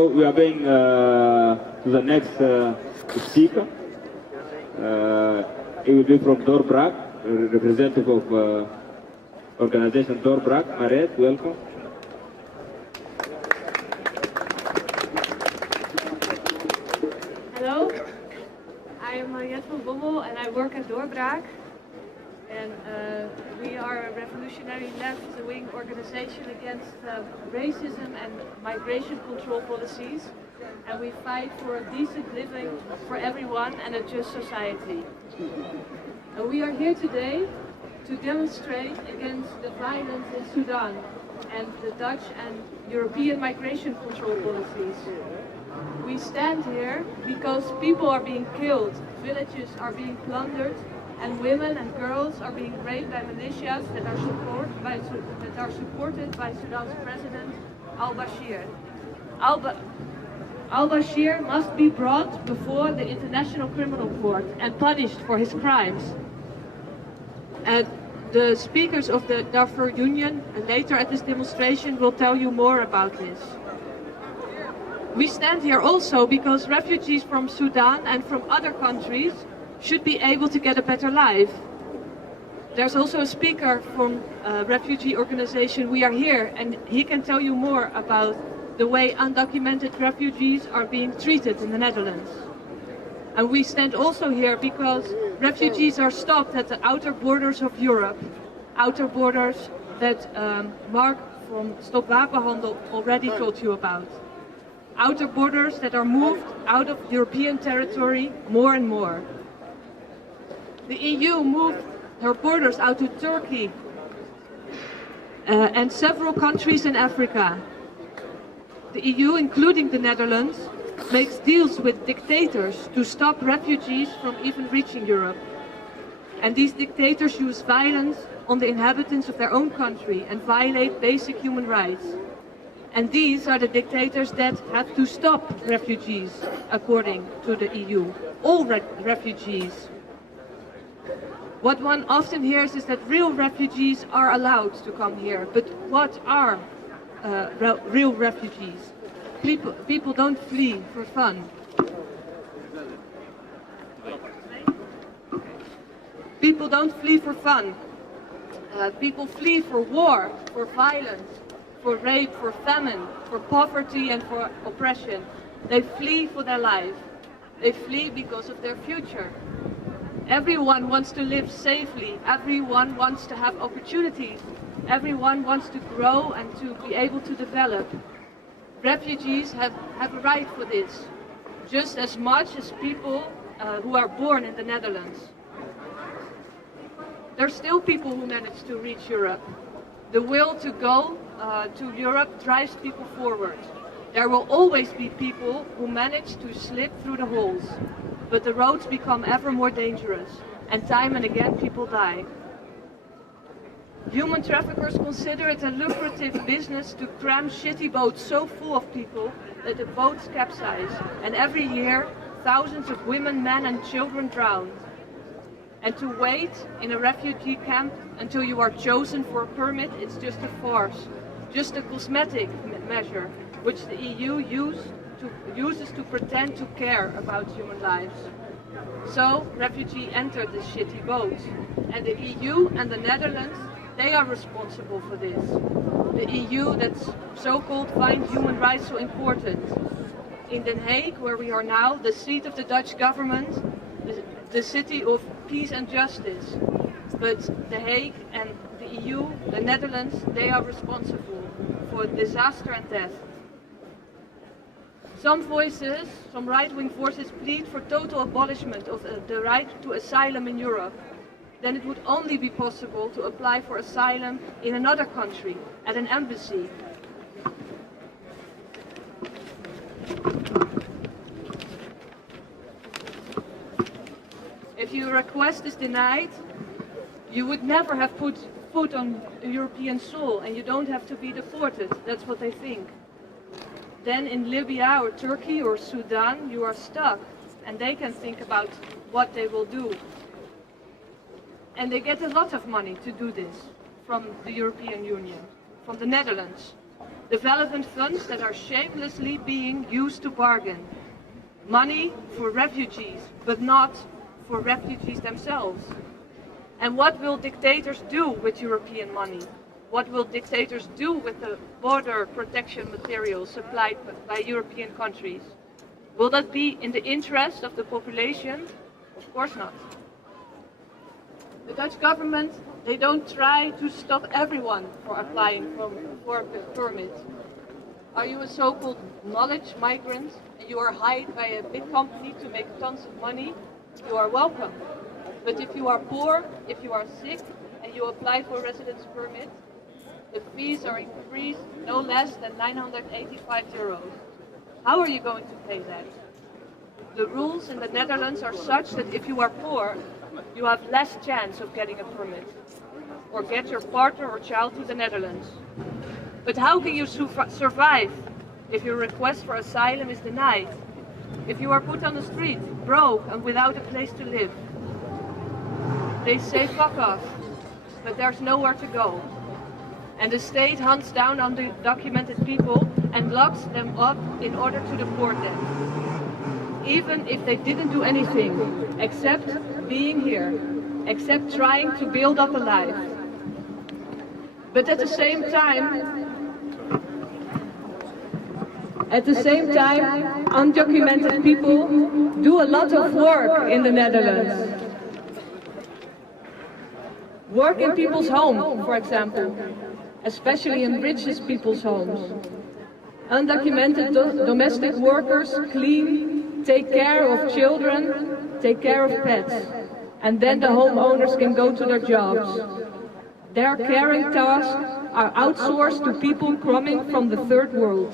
We are going to the next speaker. He will be from Doorbraak, representative of organization Doorbraak. Mariët, welcome. Hello, I am Mariët van Bommel and I work at Doorbraak. And we are a revolutionary left-wing organization against racism and migration control policies. And we fight for a decent living for everyone and a just society. And we are here today to demonstrate against the violence in Sudan and the Dutch and European migration control policies. We stand here because people are being killed, villages are being plundered, and women and girls are being raped by militias that are supported by Sudan's president al-Bashir. Al-Bashir must be brought before the International Criminal Court and punished for his crimes. And the speakers of the Darfur Union later at this demonstration will tell you more about this. We stand here also because refugees from Sudan and from other countries should be able to get a better life. There's also a speaker from a refugee organization We Are Here, and he can tell you more about the way undocumented refugees are being treated in the Netherlands. And we stand also here because refugees are stopped at the outer borders of Europe, outer borders that Mark from Stop Wapenhandel already told you about. Outer borders that are moved out of European territory more and more. The EU moved her borders out to Turkey and several countries in Africa. The EU, including the Netherlands, makes deals with dictators to stop refugees from even reaching Europe. And these dictators use violence on the inhabitants of their own country and violate basic human rights. And these are the dictators that have to stop refugees, according to the EU. All refugees. What one often hears is that real refugees are allowed to come here. But what are real refugees? People don't flee for fun. People don't flee for fun. People flee for war, for violence, for rape, for famine, for poverty and for oppression. They flee for their life. They flee because of their future. Everyone wants to live safely. Everyone wants to have opportunities. Everyone wants to grow and to be able to develop. Refugees have a right for this, just as much as people who are born in the Netherlands. There are still people who manage to reach Europe. The will to go to Europe drives people forward. There will always be people who manage to slip through the holes, but the roads become ever more dangerous, and time and again people die. Human traffickers consider it a lucrative business to cram shitty boats so full of people that the boats capsize, and every year thousands of women, men and children drown. And to wait in a refugee camp until you are chosen for a permit, it's just a farce, just a cosmetic measure, which the EU uses to pretend to care about human lives. So, refugees enter this shitty boat, and the EU and the Netherlands, they are responsible for this. The EU that's so-called finds human rights so important. In The Hague, where we are now, the seat of the Dutch government, the city of peace and justice. But The Hague and the EU, the Netherlands, they are responsible for disaster and death. Some voices, some right-wing forces plead for total abolishment of the right to asylum in Europe. Then it would only be possible to apply for asylum in another country, at an embassy. If your request is denied, you would never have put foot on European soil and you don't have to be deported. That's what they think. Then in Libya or Turkey or Sudan, you are stuck and they can think about what they will do. And they get a lot of money to do this from the European Union, from the Netherlands. Development funds that are shamelessly being used to bargain. Money for refugees, but not for refugees themselves. And what will dictators do with European money? What will dictators do with the border protection materials supplied by European countries? Will that be in the interest of the population? Of course not. The Dutch government, they don't try to stop everyone from applying for a permit. Are you a so-called knowledge migrant and you are hired by a big company to make tons of money? You are welcome. But if you are poor, if you are sick and you apply for a residence permit, the fees are increased no less than 985 euros. How are you going to pay that? The rules in the Netherlands are such that if you are poor, you have less chance of getting a permit or get your partner or child to the Netherlands. But how can you survive if your request for asylum is denied? If you are put on the street, broke and without a place to live? They say fuck off, but there's nowhere to go. And the state hunts down undocumented people and locks them up in order to deport them. Even if they didn't do anything, except being here, except trying to build up a life. But at the same time, undocumented people do a lot of work in the Netherlands. Work in people's homes, for example, especially in richest people's homes. Undocumented domestic workers clean, take care of children, take care of pets, and then the homeowners can go to their jobs. Their caring tasks are outsourced to people coming from the third world.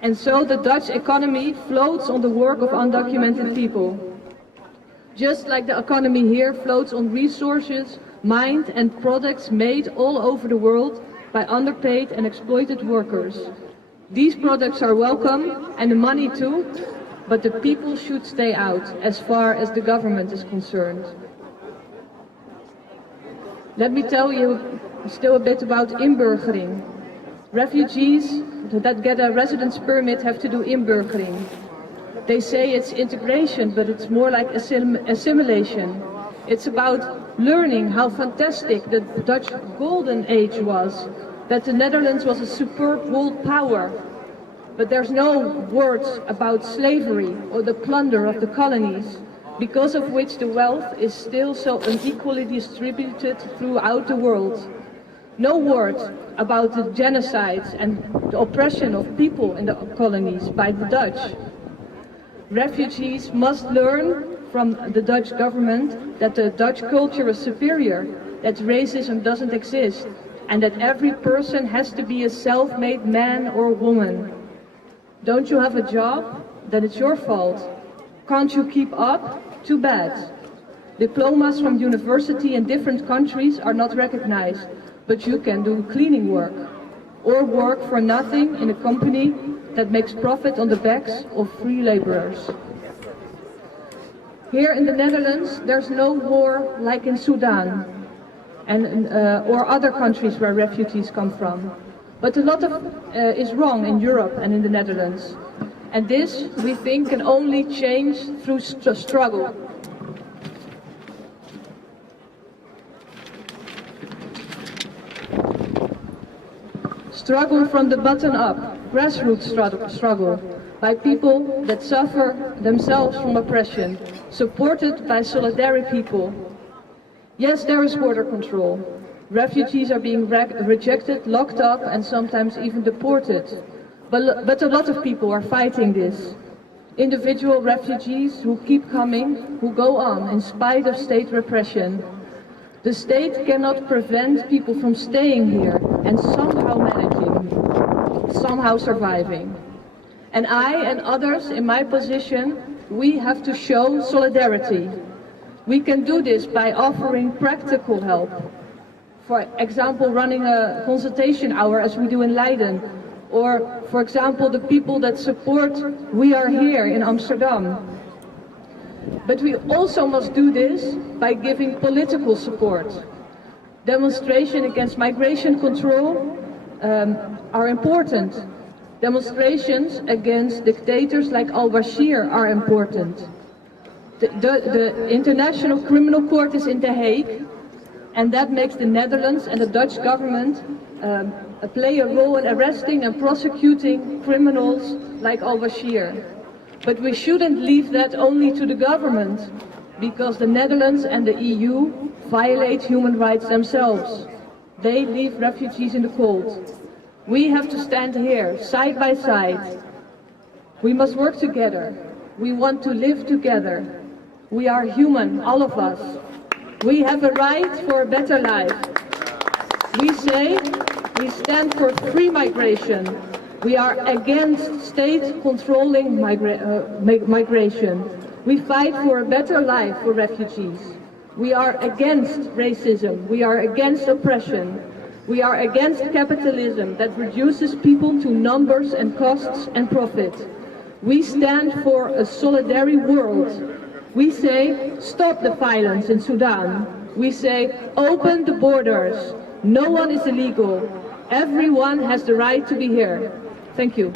And so the Dutch economy floats on the work of undocumented people. Just like the economy here floats on resources, mined and products made all over the world by underpaid and exploited workers. These products are welcome, and the money too, but the people should stay out as far as the government is concerned. Let me tell you still a bit about inburgering. Refugees that get a residence permit have to do inburgering. They say it's integration, but it's more like assimilation. It's about learning how fantastic the Dutch golden age was, that the Netherlands was a superb world power. But there's no words about slavery or the plunder of the colonies, because of which the wealth is still so unequally distributed throughout the world. No word about the genocides and the oppression of people in the colonies by the Dutch. Refugees must learn from the Dutch government that the Dutch culture is superior, that racism doesn't exist, and that every person has to be a self-made man or woman. Don't you have a job? Then it's your fault. Can't you keep up? Too bad. Diplomas from university in different countries are not recognized, but you can do cleaning work, or work for nothing in a company that makes profit on the backs of free laborers. Here in the Netherlands, there's no war like in Sudan or other countries where refugees come from. But a lot is wrong in Europe and in the Netherlands. And this, we think, can only change through struggle. Struggle from the bottom up, grassroots struggle, by people that suffer themselves from oppression, supported by solidarity people. Yes, there is border control. Refugees are being rejected, locked up, and sometimes even deported. But a lot of people are fighting this. Individual refugees who keep coming, who go on in spite of state repression. The state cannot prevent people from staying here and somehow managing, somehow surviving. And I and others in my position, we have to show solidarity. We can do this by offering practical help. For example, running a consultation hour as we do in Leiden. Or, for example, the people that support We Are Here in Amsterdam. But we also must do this by giving political support. Demonstration against migration control, are important. Demonstrations against dictators like al-Bashir are important. The International Criminal Court is in The Hague, and that makes the Netherlands and the Dutch government play a role in arresting and prosecuting criminals like al-Bashir. But we shouldn't leave that only to the government, because the Netherlands and the EU violate human rights themselves. They leave refugees in the cold. We have to stand here, side by side. We must work together. We want to live together. We are human, all of us. We have a right for a better life. We say we stand for free migration. We are against state-controlling migration. We fight for a better life for refugees. We are against racism. We are against oppression. We are against capitalism that reduces people to numbers and costs and profit. We stand for a solidary world. We say, stop the violence in Sudan. We say, open the borders. No one is illegal. Everyone has the right to be here. Thank you.